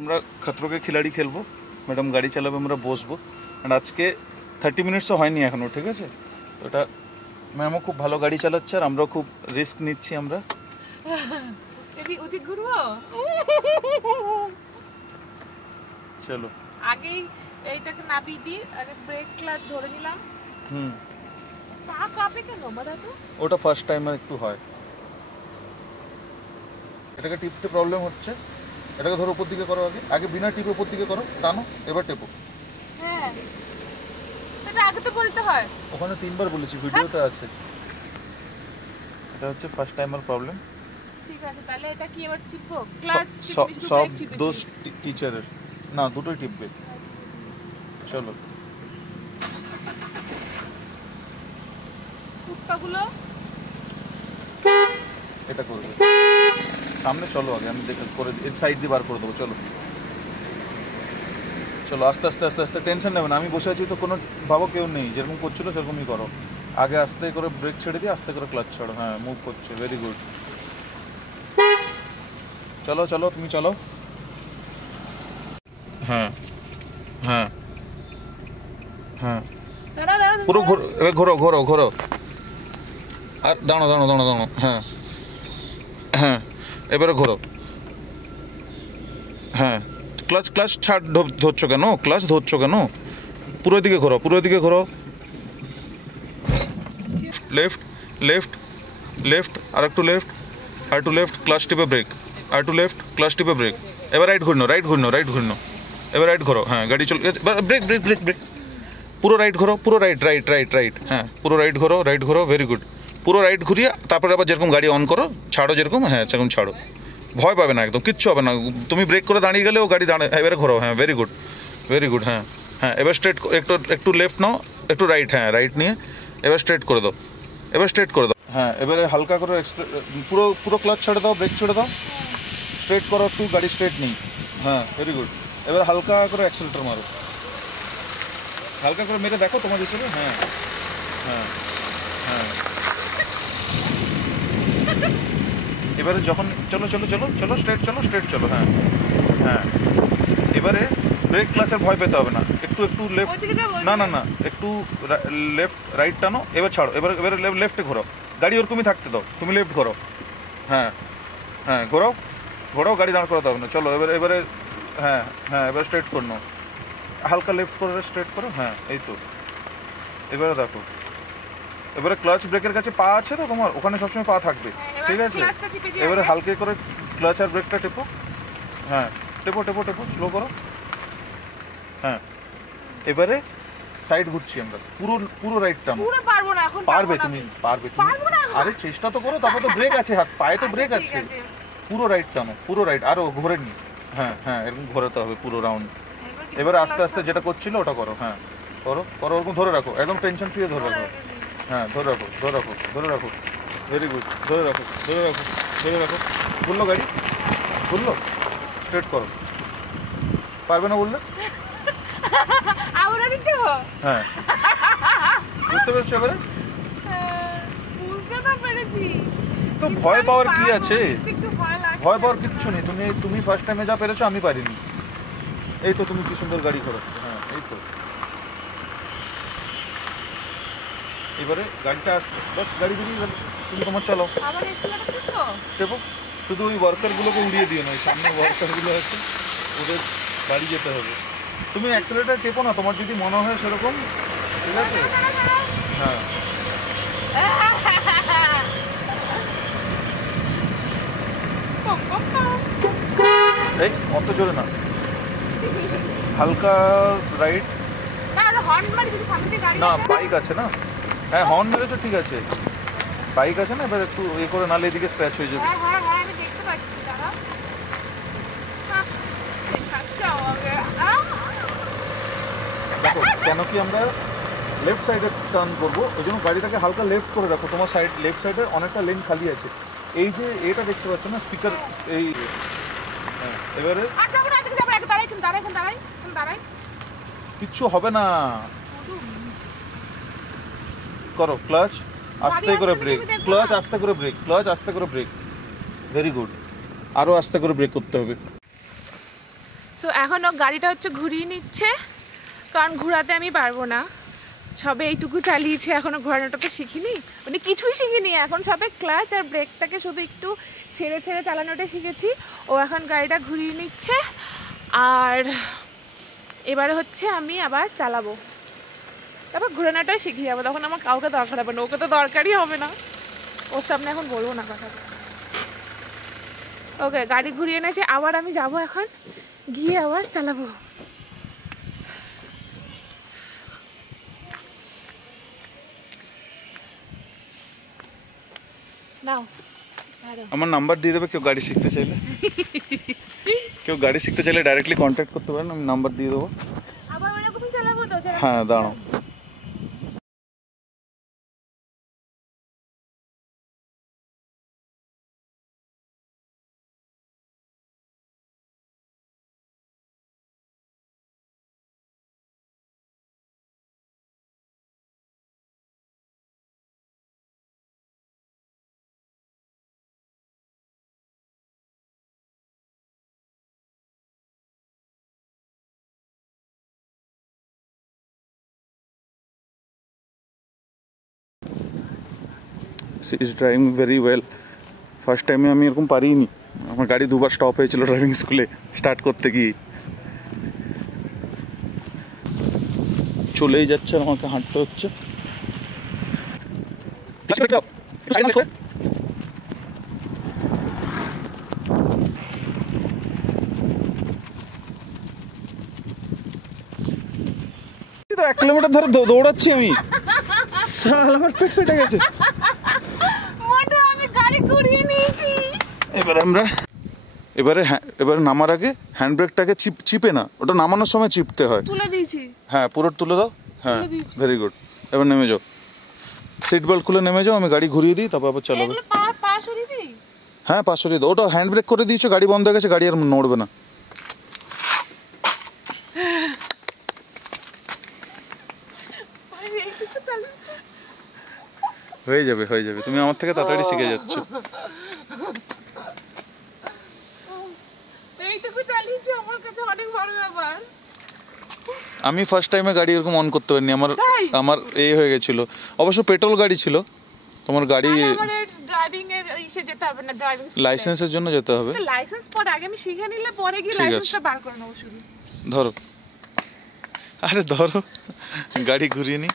আমরা খতরো কে খিলাড়ি খেলবো, ম্যাডাম গাড়ি চালাবে, আমরা বসবো। অ্যান্ড আজকে 30 মিনিটসও হয়নি এখনও, ঠিক আছে? তো এটা ম্যামও খুব ভালো গাড়ি চালাচ্ছে আর আমরাও খুব রিস্ক নিচ্ছি। আমরা ওদিক ঘুরবো, চলো আগেই এইটাকে নাবিয়ে দিই, আগে ব্রেক ক্লাচ ধরে নিলাম। পা কাঁপে কেন বলো তো? ওটা ফার্স্ট টাইমে একটু হয়, এটাকে টিপতে প্রবলেম হচ্ছে। এটাকে ধরো উপর দিকে করো, আগে আগে বিনা টিপে উপর দিকে করো, টানো, এবার টেপো। হ্যাঁ, এটা আগে তো বলতে হয়। ওখানে 3 বার বলেছি, ভিডিওতে আছে। এটা হচ্ছে ফার্স্ট টাইমার প্রবলেম। ঠিক আছে, তাহলে এটা কি এবার টিপবো? ক্লাচ টিপবি, সব ব্রেক টিপবি? দোষ টিচারের না, দুটোই টিপবে। চলো ফুটপাগুলো এটা করে দেবো সামনে। চলো আগে আমি দেখে করে এর সাইড দিয়ে বার করে দেবো। চলো চলো আস্তে আস্তে আস্তে আস্তে, টেনশন নেবে না, আমি বসে আছি তো, কোনো ভাবো কেউ নেই, যেরকম করছিল সেরকমই করো। আগে আস্তে করে ব্রেক ছেড়ে দিয়ে আস্তে করে ক্লাচ ছাড়ো। হ্যাঁ, মুভ করছে, ভেরি গুড। চলো চলো তুমি চলো। হ্যাঁ হ্যাঁ হ্যাঁ, পুরো ঘোরো, এবার ঘোরো ঘোরো ঘোরো, আর দাঁড়ো দাঁড়ো দাঁড়ো দাঁড়ো। হ্যাঁ হ্যাঁ, এবারে ঘোরো। হ্যাঁ, ক্লাচ ক্লাচ ছাড় ধরছো কেন? ক্লাচ ধরছো কেন? পুরো দিকে ঘোরো, পুরো দিকে ঘোরো। লেফট লেফট লেফট, আর একটু লেফট, আর একটু লেফট, ক্লাচ টিপে ব্রেক, আর একটু লেফট, ক্লাচ টিপে ব্রেক। এবার রাইট ঘুরনো, রাইট ঘুরনো, রাইট ঘুরনো, এবার রাইট ঘোরো। হ্যাঁ, গাড়ি চল, ব্রেক ব্রেক ব্রেক ব্রেক, পুরো রাইট ঘোরো, পুরো রাইট রাইট রাইট রাইট। হ্যাঁ, পুরো রাইট ঘোরো, রাইট ঘোরো, ভেরি গুড। পুরো রাইট ঘুরিয়ে তারপরে আবার যেরকম গাড়ি অন করো, ছাড়ো যেরকম, হ্যাঁ সেরকম ছাড়ো। ভয় পাবে না, একদম কিচ্ছু হবে না। তুমি ব্রেক করে দাঁড়িয়ে গেলেও গাড়ি দাঁড়ায়, এবারে ঘোরো। হ্যাঁ, ভেরি গুড ভেরি গুড। হ্যাঁ হ্যাঁ, এবার স্ট্রেট, একটু একটু লেফট নাও, একটু রাইট। হ্যাঁ, রাইট নিয়ে এবার স্ট্রেট করে দাও, এবার স্ট্রেট করে দাও। হ্যাঁ, এবারে হালকা করে পুরো পুরো ক্লাচ ছেড়ে দাও, ব্রেক ছেড়ে দাও, স্ট্রেট করো একটু, গাড়ি স্ট্রেট নেই। হ্যাঁ, ভেরি গুড। এবার হালকা করে অ্যাক্সিলারেটর মারো, হালকা করে মেরে দেখো তোমার হিসেবে। হ্যাঁ হ্যাঁ হ্যাঁ, এবারে যখন চলো চলো চলো চলো, স্ট্রেট চলো, স্ট্রেট চলো। হ্যাঁ হ্যাঁ, এবারে ব্রেক ক্লাচের ভয় পেতে হবে না, একটু একটু লেফট, না না না, একটু লেফট রাইট টানো, এবার ছাড়ো, এবার এবারে লেফটে ঘোরো, গাড়ি ওরকমই থাকতে দাও, তুমি লেফট ঘোরো। হ্যাঁ হ্যাঁ, ঘোরাও ঘোরাও, গাড়ি দাঁড় করাতে হবে না। চলো এবারে এবারে, হ্যাঁ হ্যাঁ, এবার স্ট্রেট করো, হালকা লেফট করে স্ট্রেট করো। হ্যাঁ, এই তো। এবারে দেখো, এবারে ক্লাচ ব্রেকের কাছে পা আছে তো তোমার, ওখানে সবসময় পা থাকবে, ঠিক আছে? এবারে হালকা করে ক্লাচ আর ব্রেকটা টেপো। হ্যাঁ, টেপো টেপো টেপো, স্লো করো। হ্যাঁ, এবারে সাইড ঘুরছি আমরা, পুরো পুরো রাইট টানো। পারবে তুমি, পারবে তুমি, আরে চেষ্টা তো করো, তারপর তো ব্রেক আছে, হাত পায়ে তো ব্রেক আছে। পুরো রাইট টানো, পুরো রাইট, আরো ঘোরে নি। হ্যাঁ হ্যাঁ, এরকম ঘোরাতে হবে পুরো রাউন্ড। এবারে আস্তে আস্তে যেটা করছিল ওটা করো। হ্যাঁ, করো করো, ওরকম ধরে রাখো, একদম টেনশন ফ্রি ধরে রাখো। হ্যাঁ, ধরে রাখো ধরে রাখো ধরে রাখো, ভেরি গুড, ধরে রাখো ধরে রাখো ধরে রাখো। ঘুরলো গাড়ি, ঘুরলো, স্ট্রেট করো। পারবে না বললে? হ্যাঁ, বুঝতে পেরেছো এবারে? তো ভয় পাওয়ার কি আছে? ভয় পাওয়ার কিচ্ছু নেই। তুমি ফার্স্ট টাইমে যা পেরেছো আমি পারিনি। এই তো, তুমি কি সুন্দর গাড়ি করো। হ্যাঁ, এই তো। এবারে গাড়িটা আসছে, বাস গাড়ি বেরিয়ে গেল, তুমি তোমার চালাও। দেখো, শুধু ওই ওয়ার্কারগুলোকে উড়িয়ে দিও না, ওই সামনে ওয়ার্কারগুলো আছে, ওদের বাড়ি যেতে হবে। তুমি অ্যাক্সেলারেটর টেপো না, তোমার যদি মনে হয় সেরকম, ঠিক আছে? হ্যাঁ, এই অত জোরে না, হালকা রাইট। না, বাইক আছে না। হ্যাঁ, হর্ন মেরেছো, ঠিক আছে, বাইক আছে না। এবার একটু এ করে, নালে এদিকে স্ক্র্যাচ হয়ে যাবে। দেখো, কেন কি আমরা লেফট সাইডে টার্ন করবো, ওই জন্য গাড়িটাকে হালকা লেফট করে রাখো। তোমার সাইড লেফট সাইডে অনেকটা লেন খালি আছে। এই যে এটা দেখতে পাচ্ছ না, স্পিকার, এই। হ্যাঁ, এবারে কিচ্ছু হবে না, করো ক্লাচ আস্তে করে ব্রেক, ক্লাচ আস্তে করে ব্রেক, ক্লাচ আস্তে করে ব্রেক, ভেরি গুড। আরও আস্তে করে ব্রেক করতে হবে। সো এখন ও গাড়িটা হচ্ছে ঘুরিয়ে নিচ্ছে, কারণ ঘোরাতে আমি পারবো না, সবে এইটুকু চালিয়েছে, এখনো ঘোরানোটা তো শিখিনি, মানে কিছুই শিখিনি, এখন সবে ক্লাচ আর ব্রেকটাকে শুধু একটু ছেড়ে ছেড়ে চালানোটা শিখেছি। ও এখন গাড়িটা ঘুরিয়ে নিচ্ছে, আর এবারে হচ্ছে আমি আবার চালাবো, তারপর ঘোরানোটাই শিখে যাবো, তখন আমার কাউকে দরকার হবে না, ওকে তো দরকারই হবে না, ওর সামনে এখন বলবো না কথা। ওকে গাড়ি ঘুরিয়ে এনেছে, আবার আমি যাব এখন, গিয়ে আবার চালাবো। নাও আমার নাম্বার দিয়ে দেবে, কেউ গাড়ি শিখতে চাইলে ডাইরেক্টলি কন্ট্যাক্ট করতে পারেন, আমি নাম্বার দিয়ে দেবো। আবার ওরকম চালাবো তো? হ্যাঁ দাঁড়াও। She is driving very well. First টাইমে আমি এরকম পারিনি, আমার গাড়ি দুবার স্টপ হয়েছিল ড্রাইভিং স্কুলে স্টার্ট করতে গিয়ে। চলেই যাচ্ছে, আমাকে হাঁটতে হচ্ছে। তো 1 কিলোমিটার ধরে দৌড়াচ্ছি আমি, আমার পেট ফেটে গেছে। আমি গাড়ি ঘুরিয়ে নিয়েছি। এবারে নামার আগে হ্যান্ড ব্রেকটাকে চিপে না, ওটা নামানোর সময় চিপতে হয়। তুলে দিয়েছি। হ্যাঁ পুরো তুলে দাও। হ্যাঁ ভেরি গুড। এবার নেমে যাও, সিট বেল্ট খুলে নেমে যাও, আমি গাড়ি ঘুরিয়ে দিই, তারপর আবার চালাবো। পা সরিয়ে দিই? হ্যাঁ পা সরিয়ে দাও, ওটা হ্যান্ড ব্রেক করে দিয়েছো, গাড়ি বন্ধ হয়ে গেছে, গাড়ি আর নড়বে না। হয়ে যাবে হয়ে যাবে, তুমি আমার থেকে তাড়াতাড়ি শিখে যাচ্ছ। এইটুকু চালিয়েছি, আমার কাছে অনেক বড় ব্যাপার। আমি ফার্স্ট টাইমে গাড়ি এরকম অন করতে পারিনি, আমার এই হয়ে গেছিল। অবশ্য পেট্রোল গাড়ি ছিল। তোমার গাড়ি ড্রাইভিং এর ইসে যেতে হবে না, ড্রাইভিং লাইসেন্সের জন্য যেতে হবে। তো লাইসেন্স পর আগে আমি শিখে নিলে পরে গিয়ে লাইসেন্সটা বার করে নেব শুধু। ধরো, আরে ধরো, গাড়ি ঘুরিয়ে নি।